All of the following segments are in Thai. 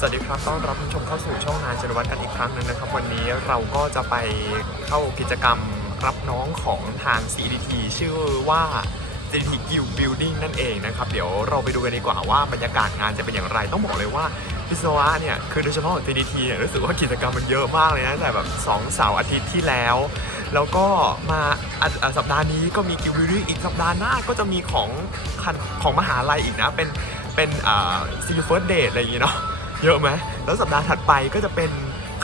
สวัสดีครับ ต้อนรับผู้ชมเข้าสู่ช่องนายจรวัตรกันอีกครั้งหนึ่งนะครับ วันนี้เราก็จะไปเข้ากิจกรรมรับน้องของทาง CDT ชื่อว่า CDT Guild Building นั่นเองนะครับ เดี๋ยวเราไปดูกันดีกว่าว่าบรรยากาศงานจะเป็นอย่างไร ต้องบอกเลยว่าวิศวะเนี่ย คือโดยเฉพาะ CDT เนี่ยรู้สึกว่ากิจกรรมมันเยอะมากเลยนะแต่แบบ2เสาร์อาทิตย์ที่แล้ว แล้วก็มาสัปดาห์นี้ก็มี Guild Building อีกสัปดาห์หน้าก็จะมีของของมหาลัยอีกนะเป็นเป็นอ่า See First Date อะไรอย่างเงี้เนาะ เยอะไหมแล้วสัปดาห์ถัดไปก็จะเป็น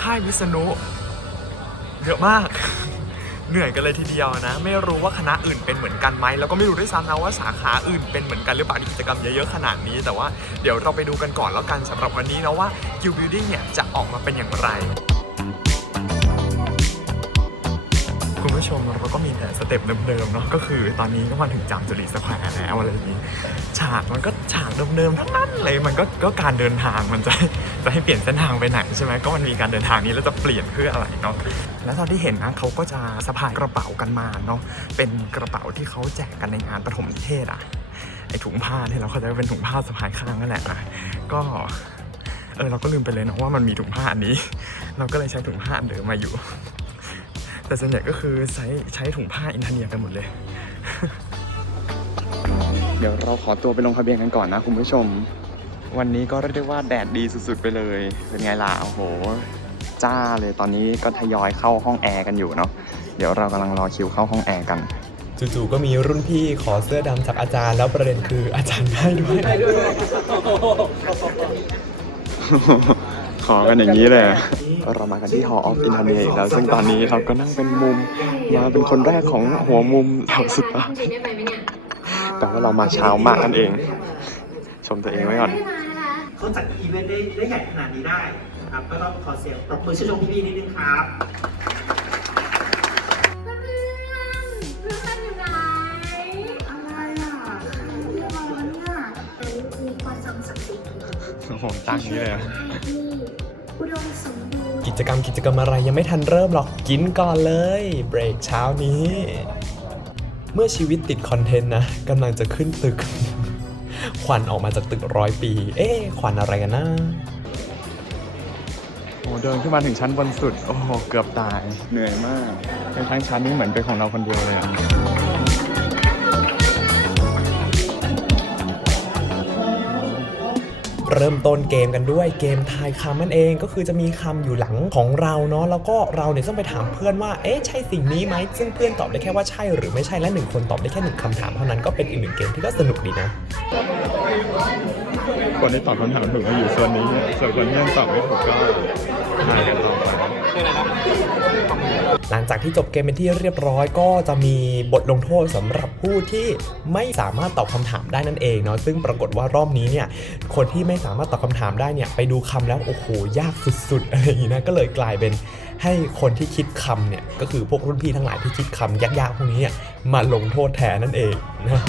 ค่ายวิษณุเยอะมาก เหนื่อยกันเลยทีเดียวนะ ไม่รู้ว่าคณะอื่นเป็นเหมือนกันไหมแล้วก็ไม่รู้ด้วยซ้ำนะว่าสาขาอื่นเป็นเหมือนกันหรือเปล่ากิจกรรมเยอะๆขนาดนี้ แต่ว่าเดี๋ยวเราไปดูกันก่อนแล้วกันสำหรับวันนี้นะว่า Q Building เนี่ยจะออกมาเป็นอย่างไร ชมเราก็มีแต่สเต็ปเดิมๆเนาะก็คือตอนนี้ก็มาถึงจามจุรีสแควร์แล้วอะไรอย่างนี้ ฉากมันก็ฉากเดิมๆทั้งนั้นเลยมันก็ก็การเดินทางมันจะจะให้เปลี่ยนเส้นทางไปไหนใช่ไหมก็มันมีการเดินทางนี้แล้วจะเปลี่ยนเพื่ออะไรเนาะแล้วตอนที่เห็นนะเขาก็จะสะพายกระเป๋ากันมาเนาะเป็นกระเป๋าที่เขาแจกกันในงานปฐมนิเทศอะไอถุงผ้าที่เราเข้าใจว่าเป็นถุงผ้าสะพายข้างนั่นแหละนะก็เออเราก็ลืมไปเลยเนาะว่ามันมีถุงผ้าอันนี้ เราก็เลยใช้ถุงผ้าอันเดิมมาอยู่ แต่ส่วนใหญ่ก็คือใช้ใช้ถุงผ้าอินเทอร์เนียกันหมดเลย เดี๋ยวเราขอตัวไปลงทะเบียนกันก่อนนะคุณผู้ชม วันนี้ก็เรียกได้ว่าแดดดีสุดๆไปเลย เป็นไงล่ะโอ้โห จ้าเลยตอนนี้ก็ทยอยเข้าห้องแอร์กันอยู่เนาะเดี๋ยวเรากำลังรอคิวเข้าห้องแอร์กันจู่ๆก็มีรุ่นพี่ขอเสื้อดำจากอาจารย์แล้วประเด็นคืออาจารย์ได้ด้วย ขอกันอย่างนี้เลยเรามากันที่ Hall of Internet อีกแล้ว ซึ่งตอนนี้เราก็นั่งเป็นมุมมาเป็นคนแรกของหัวมุมแถวสุดท้ายได้ไปไหมเนี่ยแต่ว่าเรามาเช้ามากนั่นเอง ชมตัวเองไว้ก่อนไม่มานะคะเขาจัดอีเวนต์ได้ได้ใหญ่ขนาดนี้ได้นะครับก็ต้องขอเสียงปรบมือชื่นชมพี่ๆนิดนึงครับ โอ้โหตั้งนี้เลยอะที่อุดมสมบูรณ์กิจกรรมกิจกรรมอะไรยังไม่ทันเริ่มหรอกกินก่อนเลย เบรกเช้านี้ เมื่อชีวิตติดคอนเทนต์นะกำลังจะขึ้นตึกควันออกมาจากตึกร้อยปี เอ๊ะควันอะไรกันนะโอ้เดินขึ้นมาถึงชั้นบนสุด โอ้โห เกือบตาย เหนื่อยมากเป็นทั้งชั้นนี้เหมือนเป็นของเราคนเดียวเลย เริ่มต้นเกมกันด้วยเกมทายคำนั่นเองก็คือจะมีคำอยู่หลังของเราเนาะแล้วก็เราเนี่ยต้องไปถามเพื่อนว่าเอ๊ะใช่สิ่งนี้ไหมซึ่งเพื่อนตอบได้แค่ว่าใช่หรือไม่ใช่และหนึ่งคนตอบได้แค่หนึ่งคำถามเท่านั้นก็เป็นอีกหนึ่งเกมที่ก็สนุกดีนะคนที่ตอบคำถามถูกก็อยู่ส่วนนี้ส่วนคนที่ยังตอบไม่ถูกก็ทายกันต่อไป หลังจากที่จบเกมเป็นที่เรียบร้อยก็จะมีบทลงโทษสำหรับผู้ที่ไม่สามารถตอบคำถามได้นั่นเองเนาะซึ่งปรากฏว่ารอบนี้เนี่ยคนที่ไม่สามารถตอบคำถามได้เนี่ยไปดูคำแล้วโอ้โหยากสุดๆอะไรอย่างนี้นะก็เลยกลายเป็นให้คนที่คิดคำเนี่ยก็คือพวกรุ่นพี่ทั้งหลายที่คิดคำยากๆพวกนี้เนี่ยมาลงโทษแทนนั่นเองนะ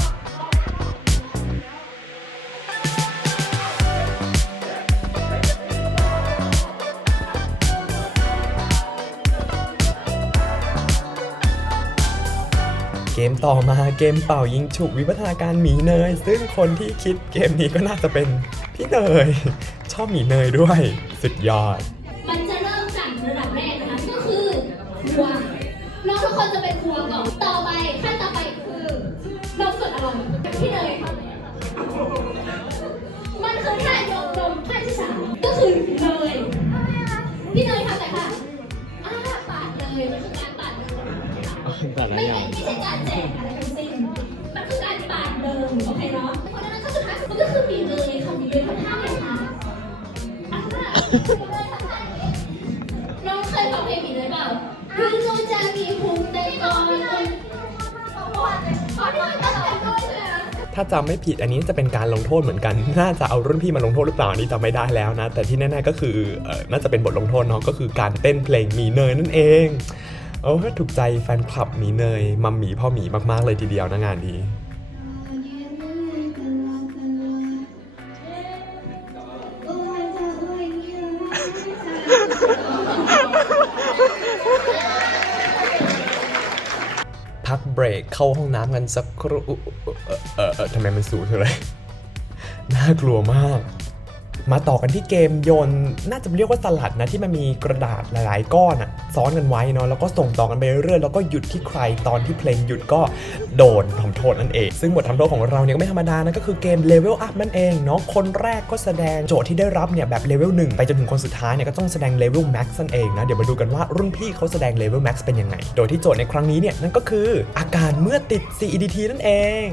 ต่อมาเกมเป่ายิงฉุกวิวัฒนาการหมีเนย ซึ่งคนที่คิดเกมนี้ก็น่าจะเป็นพี่เนย ชอบหมีเนยด้วย สุดยอด มันจะเริ่มจากระดับแรกนะคะก็คือครัวน้องทุกคนจะเป็นครัวก่อนต่อไปขั้นต่อไปคือนมสดอร่อยพี่เนย ถ้าจำไม่ผิดอันนี้จะเป็นการลงโทษเหมือนกัน น่าจะเอารุ่นพี่มาลงโทษหรือเปล่าอันนี้จำไม่ได้แล้วนะ แต่ที่แน่ๆก็คือออน่าจะเป็นบทลงโทษเนาะก็คือการเต้นเพลงหมีเนยนั่นเองโอ้ถูกใจแฟนคลับหมีเนยมัมหมีพ่อหมีมากๆเลยทีเดียวนะงานนี้ รกเข้าห้องน้ำกันสักครู่เออเออทำไมมันสูงเท่าไรน่ากลัวมาก มาต่อกันที่เกมโยน น่าจะเรียกว่าสลัดนะที่มันมีกระดาษหลาย ๆ ก้อนอะซ้อนกันไว้เนาะแล้วก็ส่งต่อกันไปเรื่อยๆแล้วก็หยุดที่ใครตอนที่เพลงหยุดก็โดนทำโทษนั่นเอง ซึ่งบททำโทษของเราเนี่ยก็ไม่ธรรมดานะก็คือเกมเลเวลอัพนั่นเองเนาะคนแรกก็แสดงโจทย์ที่ได้รับเนี่ยแบบเลเวลหนึ่งไปจนถึงคนสุดท้ายเนี่ยก็ต้องแสดงเลเวลแม็กซ์นั่นเองนะเดี๋ยวมาดูกันว่ารุ่นพี่เขาแสดงเลเวลแม็กซ์เป็นยังไง โดยที่โจทย์ในครั้งนี้เนี่ยนั่นก็คืออาการเมื่อติด CEDT นั่นเอง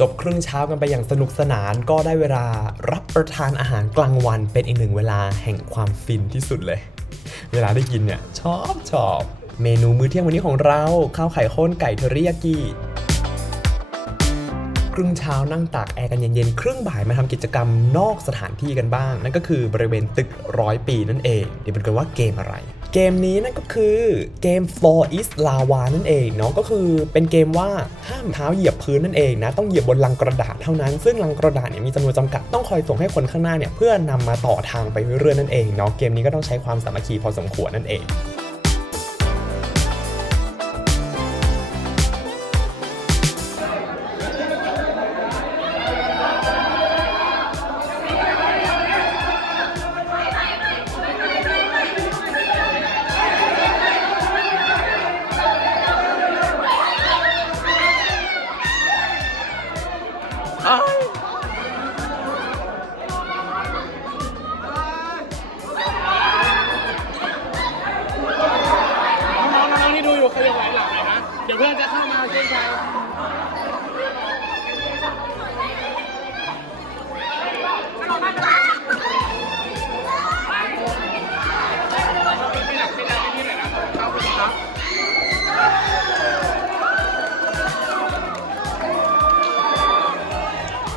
จบครึ่งเช้ากันไปอย่างสนุกสนานก็ได้เวลารับประทานอาหารกลางวันเป็นอีกหนึ่งเวลาแห่งความฟินที่สุดเลย เวลาได้กินเนี่ยชอบชอบเมนูมื้อเที่ยงวันนี้ของเรา ข้าวไข่ข้นไก่เทอริยากิครึ่งเช้านั่งตากแอร์กันเย็นๆ ครึ่งบ่ายมาทำกิจกรรมนอกสถานที่กันบ้าง นั่นก็คือบริเวณตึกร้อยปีนั่นเอง เดี๋ยวมาดูกันว่าเกมอะไร เกมนี้นั่นก็คือเกม Floor is Lava นั่นเองเนาะก็คือเป็นเกมว่าห้ามเท้าเหยียบพื้นนั่นเองนะต้องเหยียบบนลังกระดาษเท่านั้น ซึ่งลังกระดาษเนี่ยมีจำนวนจำกัดต้องคอยส่งให้คนข้างหน้าเนี่ยเพื่อนำมาต่อทางไปเรื่อยๆนั่นเองเนาะเกมนี้ก็ต้องใช้ความสามัคคีพอสมควรนั่นเอง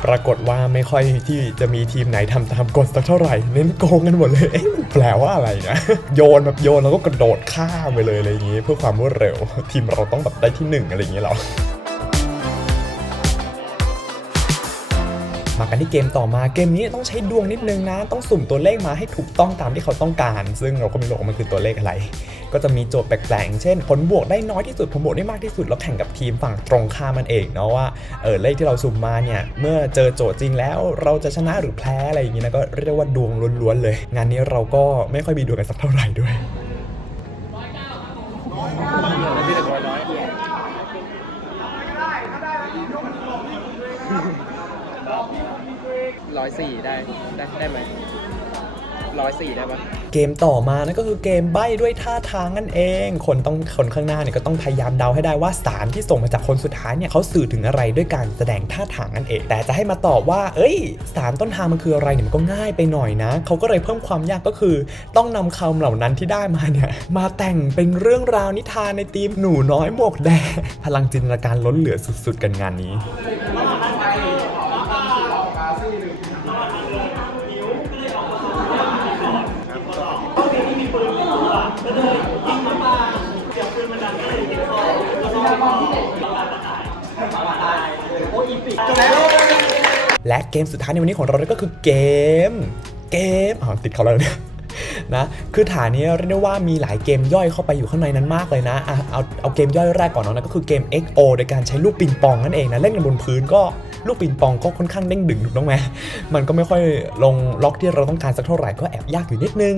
ปรากฏว่าไม่ค่อยที่จะมีทีมไหนทำตามกฎสักเท่าไหร่ เน้นโกงกันหมดเลยเอ๊ะมันแปลว่าอะไรนะโยนแบบโยนแล้วก็กระโดดข้ามไปเลยอะไรอย่างงี้ เพื่อความรวดเร็ว ทีมเราต้องแบบได้ที่หนึ่งอะไรอย่างงี้เหรอ กันที่เกมต่อมาเกมนี้ต้องใช้ดวงนิดนึงนะ ต้องสุ่มตัวเลขมาให้ถูกต้องตามที่เขาต้องการ ซึ่งเราก็ไม่รู้ว่ามันคือตัวเลขอะไร ก็จะมีโจทย์แปลกๆ เช่น ผลบวกได้น้อยที่สุดผลบวกได้มากที่สุดแล้วแข่งกับทีมฝั่งตรงข้ามมันเองเนาะว่าเออเลขที่เราสุ่มมาเนี่ยเมื่อเจอโจทย์จริงแล้วเราจะชนะหรือแพ้อะไรอย่างงี้นะก็เรียกว่าดวงล้วนๆเลย งานนี้เราก็ไม่ค่อยมีดวงกันสักเท่าไหร่ด้วย ร้อยสี่ได้ได้ได้ไหมร้อยสี่ได้ปะเกมต่อมานั่นก็คือเกมใบ้ด้วยท่าทางนั่นเอง คนต้องคนข้างหน้าเนี่ยก็ต้องพยายามเดาให้ได้ว่าสารที่ส่งมาจากคนสุดท้ายเนี่ยเขาสื่อถึงอะไรด้วยการแสดงท่าทางนั่นเอง แต่จะให้มาตอบว่า เอ้ย สารต้นทางมันคืออะไรเนี่ยมันก็ง่ายไปหน่อยนะเขาก็เลยเพิ่มความยากก็คือ ต้องนำคำเหล่านั้นที่ได้มาเนี่ยมาแต่งเป็นเรื่องราวนิทานในธีมหนูน้อยหมวกแดงพลังจินตนาการล้นเหลือสุดๆ กันงานนี้ และเกมสุดท้ายในวันนี้ของเราก็คือเกม เกมอ้าติดเขาแล้วเนี่ยนะคือฐานนี้เรียกได้ว่ามีหลายเกมย่อยเข้าไปอยู่ข้างในนั้นมากเลยนะอะเอาเอาเกมย่อยแรกก่อนเนาะก็คือเกม XO โดยการใช้ลูกปิงปองนั่นเองนะเล่นกันบนพื้นก็ลูกปิงปองก็ค่อนข้างเด้งดึงถูกต้องไหมมันก็ไม่ค่อยลงล็อกที่เราต้องการสักเท่าไหร่ก็แอบยากอยู่นิดนึง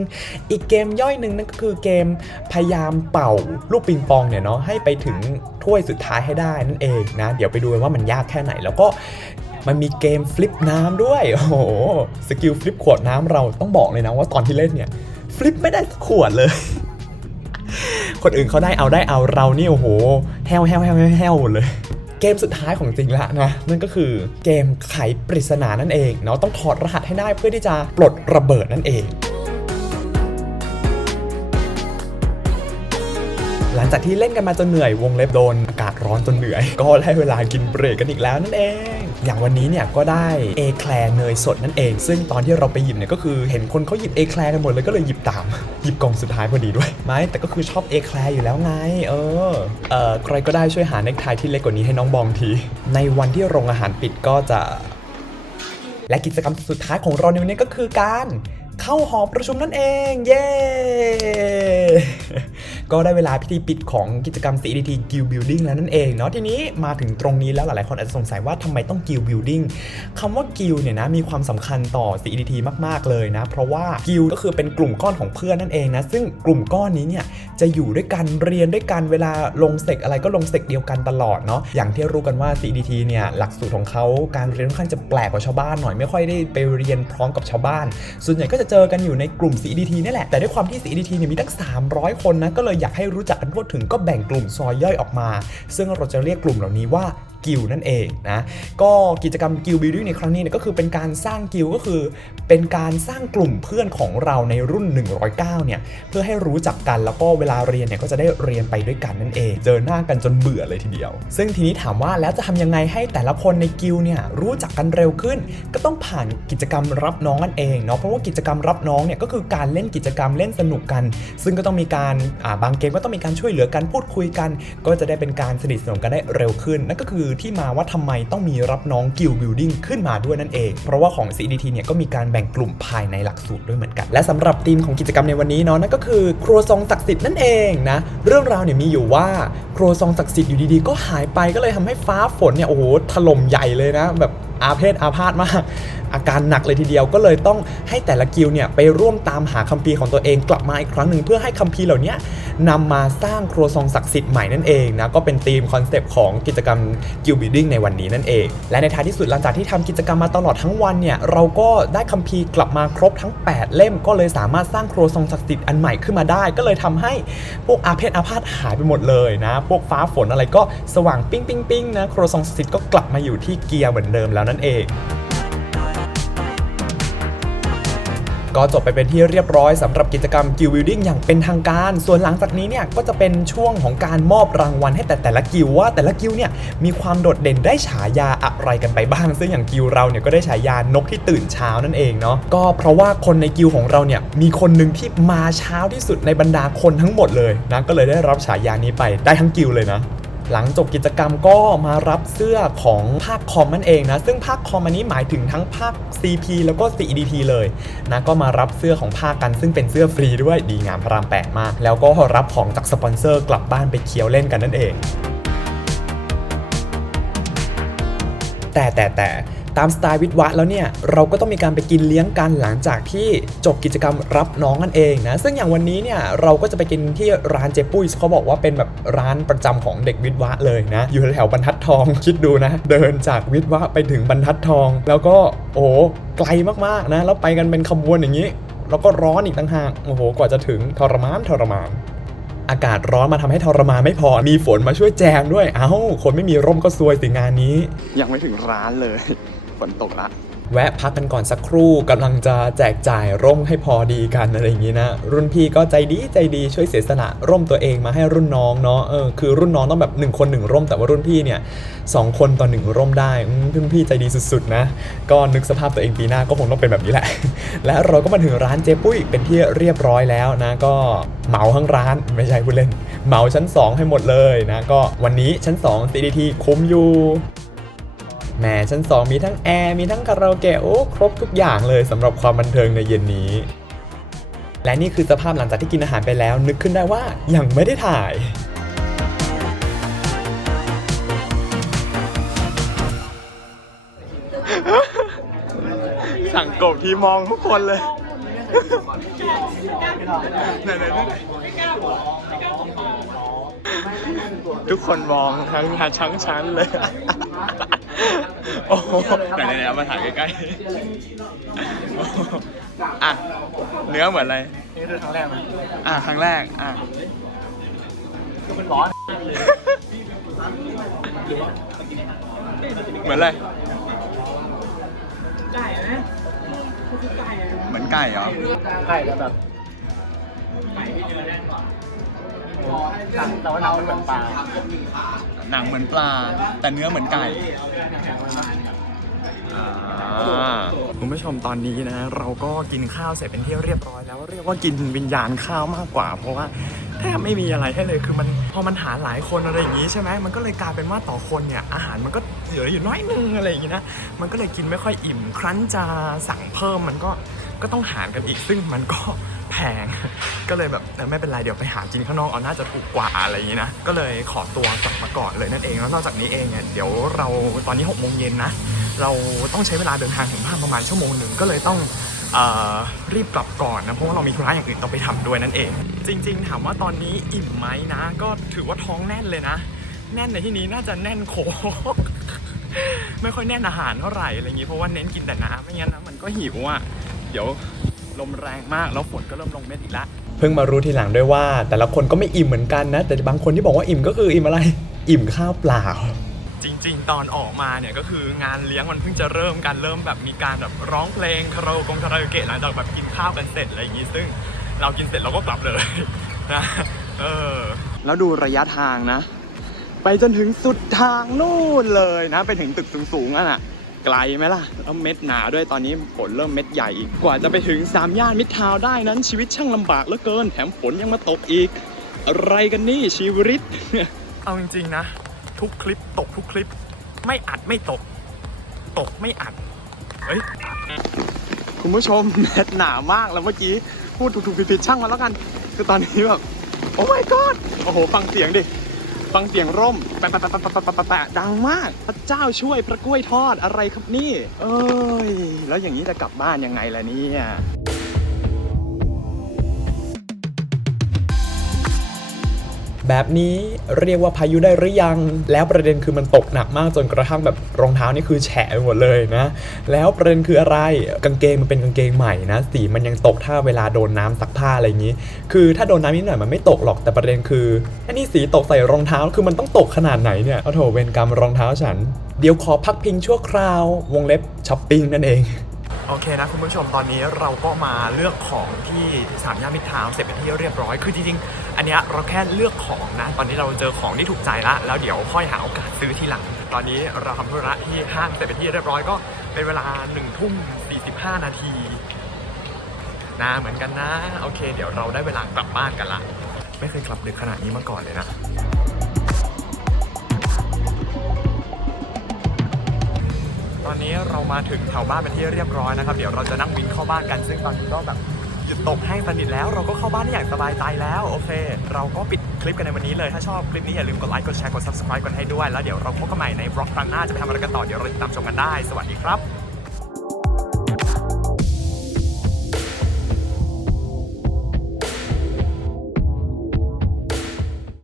อีกเกมย่อยหนึ่งนั่นก็คือเกมพยายามเป่าลูกปิงปองเนี่ยเนาะให้ไปถึงถ้วยสุดท้ายให้ได้นั่นเองนะเดี๋ยวไปดูว่ามันยากแค่ไหน แล้วก็ มันมีเกมฟลิปน้ำด้วย โอ้โห สกิลฟลิปขวดน้ำเราต้องบอกเลยนะว่าตอนที่เล่นเนี่ย ฟลิปไม่ได้ขวดเลย คนอื่นเขาได้เอาได้เอาเรานี่โอ้โหแฮวแฮวแฮวแฮวแฮวหมดเลยเกมสุดท้ายของจริงละนะนั่นก็คือเกมไขปริศนานั่นเองเนาะต้องถอดรหัสให้ได้เพื่อที่จะปลดระเบิดนั่นเอง หลังจากที่เล่นกันมาจนเหนื่อยวงเล็บโดน อากาศร้อนจนเหนื่อย ก็ได้เวลากินเบรกกันอีกแล้วนั่นเอง อย่างวันนี้เนี่ยก็ได้เอแคลร์เนยสดนั่นเอง ซึ่งตอนที่เราไปหยิบเนี่ยก็คือเห็นคนเขาหยิบเอแคลร์กันหมดเลยก็เลยหยิบตาม หยิบกล่องสุดท้ายพอดีด้วย ไม่แต่ก็คือชอบเอแคลร์อยู่แล้วไง เออเอ่อใครก็ได้ช่วยหาเนกไทที่เล็กกว่านี้ให้น้องบองที ในวันที่โรงอาหารปิดก็จะ และกิจกรรมสุดท้ายของเราในวันนี้ก็คือการเข้าหอประชุมนั่นเอง เย้ ก็ได้เวลาพิธีปิดของกิจกรรม CDT Guild Building แล้วนั่นเองเนาะทีนี้มาถึงตรงนี้แล้วหลายๆคนอาจจะสงสัยว่าทำไมต้อง Guild Building คำว่า Guild เนี่ยนะมีความสำคัญต่อ CDT มาก ๆ เลยนะ เพราะว่า Guild ก็คือเป็นกลุ่มก้อนของเพื่อนนั่นเองนะ ซึ่งกลุ่มก้อนนี้เนี่ยจะอยู่ด้วยกันเรียนด้วยกันเวลาลงเสกอะไรก็ลงเสกเดียวกันตลอดเนาะอย่างที่รู้กันว่า CDT เนี่ยหลักสูตรของเขาการเรียนค่อนข้างจะแปลกกว่าชาวบ้านหน่อยไม่ค่อยได้ไปเรียนพร้อมกับชาวบ้าน ส่วนใหญ่ก็จะเจอกันอยู่ในกลุ่ม CDT นี่แหละแต่ด้วยความที่ CDT เนี่ยมีตั้ง 300 คนนะก็เลยอยากให้รู้จักกันทั่วถึงก็แบ่งกลุ่มซอยย่อยออกมา ซึ่งเราจะเรียกกลุ่มเหล่านี้ว่า กิลนั่นเองนะก็กิจกรรมกิลบิ l ดิ้งในครั้งนี้เนี่ยก็คือเป็นการสร้างกิลก็คือ เป็นการสร้างกลุ่มเพื่อนของเราในรุ่น 109 เนี่ยเพื่อให้รู้จักกันแล้วก็เวลาเรียนเนี่ยก็จะได้เรียนไปด้วยกันนั่นเอง เจอหน้ากันจนเบื่อเลยทีเดียว ซึ่งทีนี้ถามว่าแล้วจะทำยังไงให้แต่ละคนในกิลเนี่ยรู้จักกันเร็วขึ้น ก็ต้องผ่านกิจกรรมรับน้องนั่นเองเนาะเพราะว่ากิจกรรมรับน้องเนี่ยก็คือการเล่นกิจกรรมเล่นสนุกกัน ซึ่งก็ต้องมีการบางเกมก็ต้องมีการช่วยเหลือกันพูดคุยกัน ก็จะได้เป็นการสนิทสนมกันได้เร็วขึ้นนั่นก็คือที่มาว่าทำไมต้องมีรับน้องกิลบิลดิ้งขึ้นมาด้วยนั่นเอง เพราะว่าของ CDT เนี่ยก็มีการแบ่งกลุ่มภายในหลักสูตรด้วยเหมือนกัน และสำหรับธีมของกิจกรรมในวันนี้เนาะนั่นก็คือครัวซองศักดิ์สิทธิ์นั่นเองนะเรื่องราวเนี่ยมีอยู่ว่าครัวซองศักดิ์สิทธิ์อยู่ดีๆ ก็หายไปก็เลยทำให้ฟ้าฝนเนี่ยโอ้โหถล่มใหญ่เลยนะแบบอาเพศอาพาธมาก อาการหนักเลยทีเดียวก็เลยต้องให้แต่ละกิลเนี่ยไปร่วมตามหาคัมภีร์ของตัวเองกลับมาอีกครั้งหนึ่งเพื่อให้คัมภีร์เหล่านี้นำมาสร้างครัวซองศักดิ์สิทธิ์ใหม่นั่นเองนะก็เป็นธีมคอนเซปต์ของกิจกรรมกิลบิ l ดิ้งในวันนี้นั่นเอง และในท้ายที่สุดหลังจากที่ทำกิจกรรมมาตลอดทั้งวันเนี่ยเราก็ได้คัมภีร์กลับมาครบทั้ง 8 เล่ม ก็เลยสามารถสร้างครัวซองศักดิ์สิทธิ์อันใหม่ขึ้นมาได้ ก็เลยทำให้พวกอาเพศอาพาธหายไปหมดเลยนะพวกฟ้าฝนอะไรก็สว่างปิ้งปิ้งปิ้งนะครัวซองศักดิ์สิทธิ์ก็กลับมาอยู่ที่เกียร์เหมือนเดิมแล้วนั่นเอง ก็จบไปเป็นที่เรียบร้อยสำหรับกิจกรรม Guild Building อย่างเป็นทางการ ส่วนหลังจากนี้เนี่ยก็จะเป็นช่วงของการมอบรางวัลให้แต่แต่ละกิลว่าแต่ละกิลเนี่ยมีความโดดเด่นได้ฉายาอะไรกันไปบ้าง ซึ่งอย่างกิลเราเนี่ยก็ได้ฉายานกที่ตื่นเช้านั่นเองเนาะก็เพราะว่าคนในกิลของเราเนี่ยมีคนหนึ่งที่มาเช้าที่สุดในบรรดาคนทั้งหมดเลยนะก็เลยได้รับฉายานี้ไปได้ทั้งกิลเลยนะ หลังจบกิจกรรมก็มารับเสื้อของภาคคอมนั่นเองนะ ซึ่งภาคคอมอันนี้หมายถึงทั้งภาค CP แล้วก็ CEDT เลยนะก็มารับเสื้อของภาคกัน ซึ่งเป็นเสื้อฟรีด้วยดีงามพระรามแปดมาก แล้วก็รับของจากสปอนเซอร์กลับบ้านไปเคี้ยวเล่นกันนั่นเอง แต่แต่แต่ ตามสไตล์วิทย์วะแล้วเนี่ยเราก็ต้องมีการไปกินเลี้ยงกันหลังจากที่จบกิจกรรมรับน้องนั่นเองนะซึ่งอย่างวันนี้เนี่ยเราก็จะไปกินที่ร้านเจปุ้ยเขาบอกว่าเป็นแบบร้านประจำของเด็กวิทย์วะเลยนะ อยู่แถวบรรทัดทองคิดดูนะ เดินจากวิทย์วะไปถึงบรรทัดทอง แล้วก็โอ้ไกลมากๆนะแล้วไปกันเป็นขบวนอย่างนี้ แล้วก็ร้อนอีกต่างหากโอ้โหกว่าจะถึงทรมานทรมานอากาศร้อนมาทำให้ทรมานไม่พอ มีฝนมาช่วยแจมด้วย เอ้า คนไม่มีร่มก็ซวยสิงานนี้ ยังไม่ถึงร้านเลย ฝนตกละแวะพักกันก่อนสักครู่กำลังจะแจกจ่ายร่มให้พอดีกันอะไรอย่างนี้นะ รุ่นพี่ก็ใจดีใจดีช่วยเสียสละร่มตัวเองมาให้รุ่นน้องเนาะเออคือรุ่นน้องต้องแบบ1คน1ร่มแต่ว่ารุ่นพี่เนี่ยสองคนต่อหนึ่งร่มได้รุ่นพี่ใจดีสุดๆนะ ก็นึกสภาพตัวเองปีหน้าก็คงต้องเป็นแบบนี้แหละ และเราก็มาถึงร้านเจ๊ปุ้ยเป็นที่เรียบร้อยแล้วนะ ก็เหมาทั้งร้านไม่ใช่พูดเล่น เหมาชั้น 2 ให้หมดเลยนะ ก็วันนี้ชั้น 2 CDT คุ้มอยู่ แหมชั้น 2 มีทั้งแอร์มีทั้งคาราโอเกะโอ้ครบทุกอย่างเลยสำหรับความบันเทิงในเย็นนี้ และนี่คือสภาพหลังจากที่กินอาหารไปแล้ว นึกขึ้นได้ว่ายังไม่ได้ถ่ายสั่งกบที่มองทุกคนเลยไหนๆทุกคนมองทั้งทั้งชั้นเลย โอ้โหไหนๆเอามาถ่ายใกล้ๆโอ้โหอะเนื้อเหมือนอะไร นี่คือครั้งแรกไหมอะครั้งแรก อะ คือมันร้อนเหมือนอะไร ไก่นะคือไก่เหมือนไก่เหรอ ไก่แล้วแบบเรา ว่าเราเหมือนปลาหนังเหมือนปลา แต่เนื้อเหมือนไก่คุณผู้ชมตอนนี้นะเราก็กินข้าวเสร็จเป็นที่เรียบร้อยแล้วเรียกว่ากินวิญญาณข้าวมากกว่า เพราะว่าแทบไม่มีอะไรให้เลยคือมันพอมันหาหลายคนอะไรอย่างนี้ใช่ไหมมันก็เลยกลายเป็นว่าต่อคนเนี่ยอาหารมันก็เหลืออยู่น้อยนึงอะไรอย่างนี้นะมันก็เลยกินไม่ค่อยอิ่ม ครั้นจะสั่งเพิ่มมันก็ก็ต้องหารกันอีกซึ่งมันก็ แพง ก็เลยแบบไม่เป็นไรเดี๋ยวไปหากินข้างนอกเอาน่าจะถูกกว่าอะไรอย่างนี้นะ ก็เลยขอตัวกลับมาก่อนเลยนั่นเองแล้วนอกจากนี้เองเนี่ยเดี๋ยวเราตอนนี้6กโมงเย็นนะเราต้องใช้เวลาเดินทางถึงบ้านประมาณชั่วโมงหนึ่งก็เลยต้องรีบกลับก่อนนะเพราะว่าเรามีธุระอย่างอื่นต้องไปทำด้วยนั่นเอง จริง ๆ ถามว่าตอนนี้อิ่มไหมนะ ก็ถือว่าท้องแน่นเลยนะ แน่นในที่นี้น่าจะแน่นโคกไม่ค่อยแน่นอาหารเท่าไหร่อะไรอย่างนี้เพราะว่าเน้นกินแต่น้ำไม่งั้นนะมันก็หิวอะเดี๋ยว ลมแรงมากแล้วฝนก็เริ่มลงเม็ดอีกแล้วเพิ่งมารู้ทีหลังด้วยว่า แต่ละคนก็ไม่อิ่มเหมือนกันนะ แต่บางคนที่บอกว่าอิ่มก็คืออิ่มอะไร อิ่มข้าวเปล่า จริง ๆ ตอนออกมาเนี่ยก็คืองานเลี้ยงมันเพิ่งจะเริ่มการเริ่มแบบมีการแบบร้องเพลงคาราโอเกะคาราโอเกะหลังจากแบบกินข้าวกันเสร็จอะไรอย่างงี้ซึ่งเรากินเสร็จเราก็กลับเลยนะเออแล้วดูระยะทางนะ ไปจนถึงสุดทางนู่นเลยนะ ไปถึงตึกสูงๆอะน่ะ ไกลไหมล่ะ แล้วเม็ดหนาด้วยตอนนี้ฝนเริ่มเม็ดใหญ่อีก กว่าจะไปถึงสามย่านมิตรทาวน์ได้นั้นชีวิตช่างลำบากเหลือเกิน แถมฝนยังมาตกอีก อะไรกันนี่ชีวิต เอาจริงๆนะ ทุกคลิปตกทุกคลิป ไม่อัดไม่ตก ตกไม่อัด เฮ้ย คุณผู้ชมแมทหนามากแล้วเมื่อกี้พูดถูกๆผิดๆช่างมาแล้วกัน คือตอนนี้แบบโอ้ my god โอ้โห ฟังเสียงดิ ฟังเสียงร่มแปะแปะแปะแปะแปะแปะปะดังมาก พระเจ้าช่วยพระกล้วยทอดอะไรครับนี่ เอ้ย แล้วอย่างนี้จะกลับบ้านยังไงล่ะเนี่ย แบบนี้เรียกว่าพายุได้หรือยัง แล้วประเด็นคือมันตกหนักมากจนกระทั่งแบบรองเท้านี่คือแฉะไปหมดเลยนะ แล้วประเด็นคืออะไรกางเกงมันเป็นกางเกงใหม่นะสีมันยังตกถ้าเวลาโดนน้ำซักผ้าอะไรอย่างนี้ คือถ้าโดนน้ำนิดหน่อยมันไม่ตกหรอกแต่ประเด็นคืออันนี้สีตกใส่รองเท้าคือมันต้องตกขนาดไหนเนี่ยเอาโถเวรกรรมรองเท้าฉัน เดี๋ยวขอพักพิงชั่วคราว วงเล็บช้อปปิ้งนั่นเอง โอเคนะคุณผู้ชมตอนนี้เราก็มาเลือกของที่สามย่านมิตรทาวเสร็จเป็นที่เรียบร้อยคือจริงๆอันเนี้ยเราแค่เลือกของนะ ตอนนี้เราเจอของที่ถูกใจละแล้วเดี๋ยวค่อยหาโอกาสซื้อทีหลัง ตอนนี้เราทำธุระที่ห้างเสร็จเป็นที่เรียบร้อยก็เป็นเวลา1นึ่ทุ่ม45นาทีนะเหมือนกันนะ โอเค เดี๋ยวเราได้เวลากลับบ้านกันละ ไม่เคยกลับดึกขนาดนี้มาก่อนเลยนะ ตอนนี้เรามาถึงแถวบ้านเป็นที่เรียบร้อยนะครับ เดี๋ยวเราจะนั่งวินเข้าบ้านกัน ซึ่งตอนนี้ก็แบบหยุดตกแห้งสนิทแล้ว เราก็เข้าบ้านได้อย่างสบายใจแล้ว โอเค เราก็ปิดคลิปกันในวันนี้เลย ถ้าชอบคลิปนี้อย่าลืมกดไลค์ กดแชร์ กด subscribe กันให้ด้วย แล้วเดี๋ยวเราพบกันใหม่ในบล็อกครั้งหน้าจะไปทำอะไรกันต่อ เดี๋ยวเราติดตามชมกันได้ สวัสดีครับ